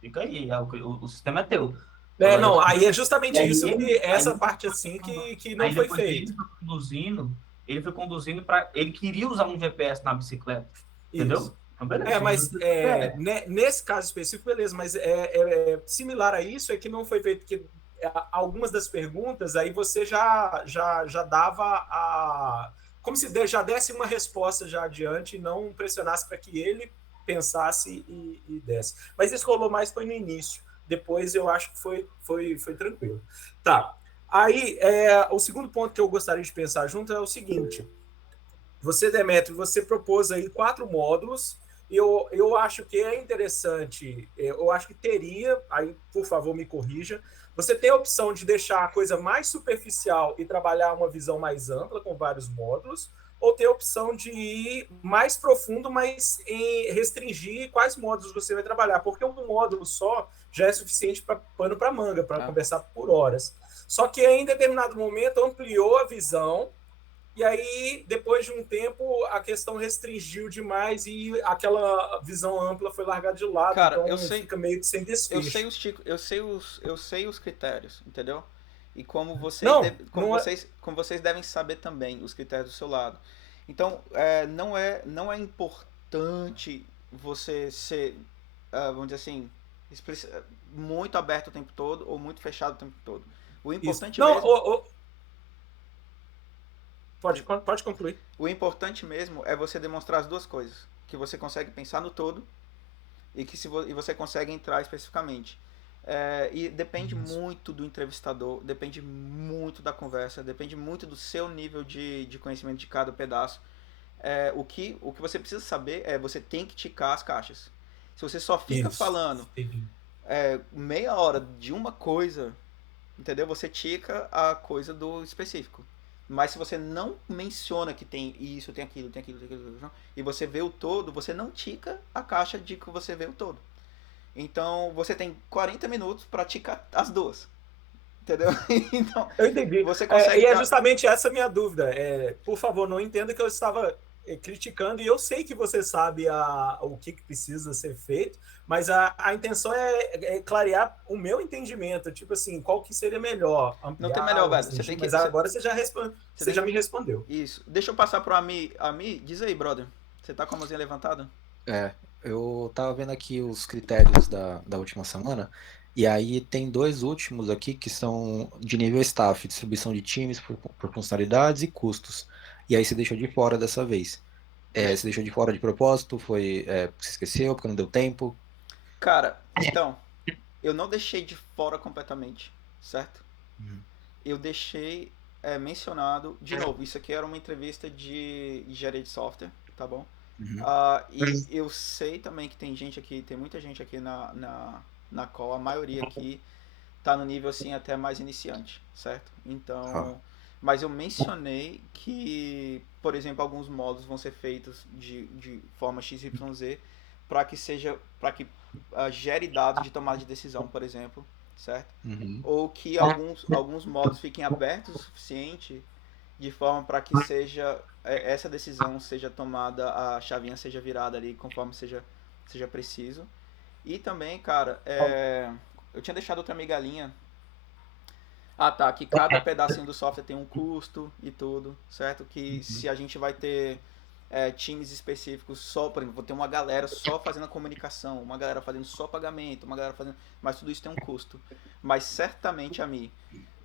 fica aí, o sistema é teu. Não, aí é justamente Aí isso ele- essa aí- parte assim que não Aí foi depois feito. ele foi conduzindo para. Ele queria usar um GPS na bicicleta, entendeu? Isso. Então, beleza. Mas nesse caso específico, beleza, mas similar a isso é que não foi feito, que algumas das perguntas aí você já dava como se já desse uma resposta já adiante e não pressionasse para que ele pensasse e desse. Mas isso rolou mais foi no início. Depois eu acho que foi tranquilo. Tá. Aí, o segundo ponto que eu gostaria de pensar junto é o seguinte. Você, Demetrio, você propôs aí 4 módulos. Eu acho que é interessante, eu acho que teria, aí por favor me corrija, você tem a opção de deixar a coisa mais superficial e trabalhar uma visão mais ampla com vários módulos, ou ter a opção de ir mais profundo, mas restringir quais módulos você vai trabalhar, porque um módulo só já é suficiente para pano para manga, para conversar por horas. Só que em determinado momento ampliou a visão, e aí, depois de um tempo, a questão restringiu demais e aquela visão ampla foi largada de lado. Cara, então fica meio que sem desfecho. Eu sei os critérios, entendeu? E como vocês devem saber também os critérios do seu lado. Então, não é importante você ser, vamos dizer assim, muito aberto o tempo todo ou muito fechado o tempo todo. O importante mesmo... Pode concluir. O importante mesmo é você demonstrar as duas coisas. Que você consegue pensar no todo e que e você consegue entrar especificamente. E depende muito do entrevistador, depende muito da conversa, depende muito do seu nível de conhecimento de cada pedaço. O que você precisa saber você tem que ticar as caixas. Se você só fica falando meia hora de uma coisa, entendeu? Você tica a coisa do específico. Mas se você não menciona que tem isso, tem aquilo, e você vê o todo, você não tica a caixa de que você vê o todo. Então, você tem 40 minutos para ticar as duas. Entendeu? Então, eu entendi. Você consegue... E é justamente essa a minha dúvida. Por favor, não entenda que eu estava criticando, e eu sei que você sabe o que precisa ser feito, mas a intenção é clarear o meu entendimento, tipo assim, qual que seria melhor ampliar, não tem melhor, velho. Você tem que... Mas agora você já me respondeu. Isso. Deixa eu passar pro Ami. Ami, diz aí, brother. Você tá com a mãozinha levantada? Eu tava vendo aqui os critérios da última semana, e aí tem 2 últimos aqui que são de nível staff, distribuição de times por funcionalidades e custos. E aí você deixou de fora dessa vez. Você deixou de fora de propósito? Foi porque você esqueceu, porque não deu tempo? Cara, então, eu não deixei de fora completamente, certo? Eu deixei mencionado, de novo, isso aqui era uma entrevista de engenharia de software, tá bom? E eu sei também que tem muita gente aqui na call, a maioria aqui tá no nível assim até mais iniciante, certo? Então, mas eu mencionei que, por exemplo, alguns módulos vão ser feitos de forma XYZ para que gere dados de tomada de decisão, por exemplo, certo? Ou que alguns módulos fiquem abertos o suficiente de forma para que essa decisão seja tomada, a chavinha seja virada ali conforme seja preciso. E também, cara, eu tinha deixado outra migalhinha. Que cada pedacinho do software tem um custo e tudo, certo? Que se a gente vai ter times específicos só, por exemplo, vou ter uma galera só fazendo a comunicação, uma galera fazendo só pagamento, uma galera fazendo... Mas tudo isso tem um custo. Mas certamente,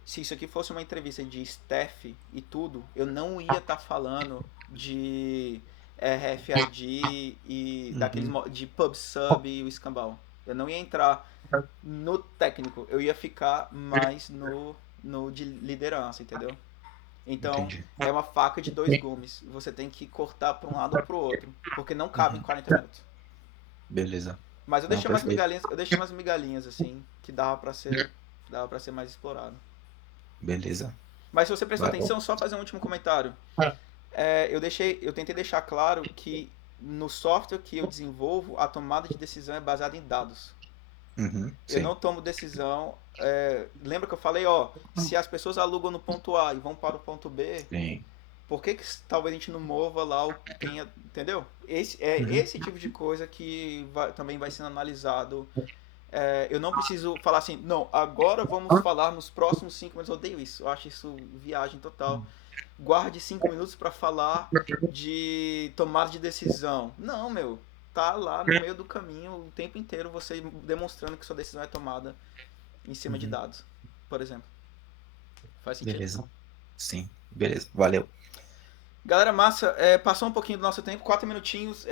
se isso aqui fosse uma entrevista de staff e tudo, eu não ia estar falando de RFID e daqueles de PubSub e o escambau. Eu não ia entrar no técnico, eu ia ficar mais no de liderança, entendeu? Então, Entendi. é uma faca de dois gumes. Você tem que cortar para um lado ou para o outro, porque não cabe em 40 minutos. Beleza. Mas eu Não, deixei umas perfeito. migalhinhas, assim, que dava para ser mais explorado. Beleza. Mas se você prestou Vai. atenção, só fazer um último comentário. Eu tentei deixar claro que no software que eu desenvolvo, a tomada de decisão é baseada em dados. Uhum, Eu sim. não tomo decisão. Lembra que eu falei, se as pessoas alugam no ponto A e vão para o ponto B, Sim. por que talvez a gente não mova lá entendeu? Esse tipo de coisa que também vai sendo analisado. Eu não preciso falar assim, não, agora vamos falar nos próximos 5 minutos. Eu odeio isso, eu acho isso viagem total. Guarde 5 minutos para falar de tomada de decisão. Não, meu, tá lá no meio do caminho o tempo inteiro você demonstrando que sua decisão é tomada em cima de dados, por exemplo. Faz sentido? Beleza. Sim. Beleza. Valeu. Galera, massa, passou um pouquinho do nosso tempo, 4 minutinhos.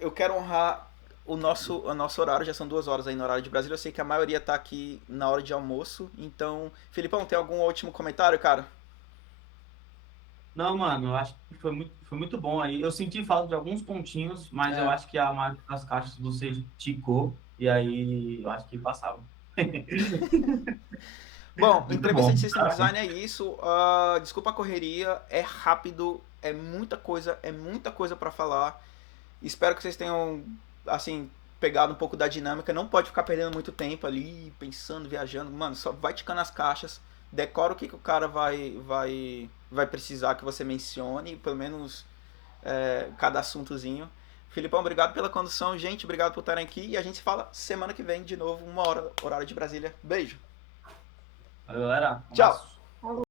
Eu quero honrar o nosso horário, já são 2 horas aí no horário de Brasília. Eu sei que a maioria tá aqui na hora de almoço. Então, Filipão, tem algum último comentário, cara? Não, mano, eu acho que foi muito bom aí. Eu senti falta de alguns pontinhos, mas eu acho que a maioria das caixas você ticou, e aí eu acho que passava. Bom, Muito entrevista bom. de System Design é isso. Desculpa a correria, é rápido, é muita coisa para falar. Espero que vocês tenham, assim, pegado um pouco da dinâmica. Não pode ficar perdendo muito tempo ali, pensando, viajando. Mano, só vai ticando as caixas, decora o que o cara vai precisar que você mencione, pelo menos cada assuntozinho. Filipão, obrigado pela condução. Gente, obrigado por estarem aqui. E a gente se fala semana que vem de novo, 1 hora, horário de Brasília. Beijo. Valeu, galera. Um Tchau. abraço.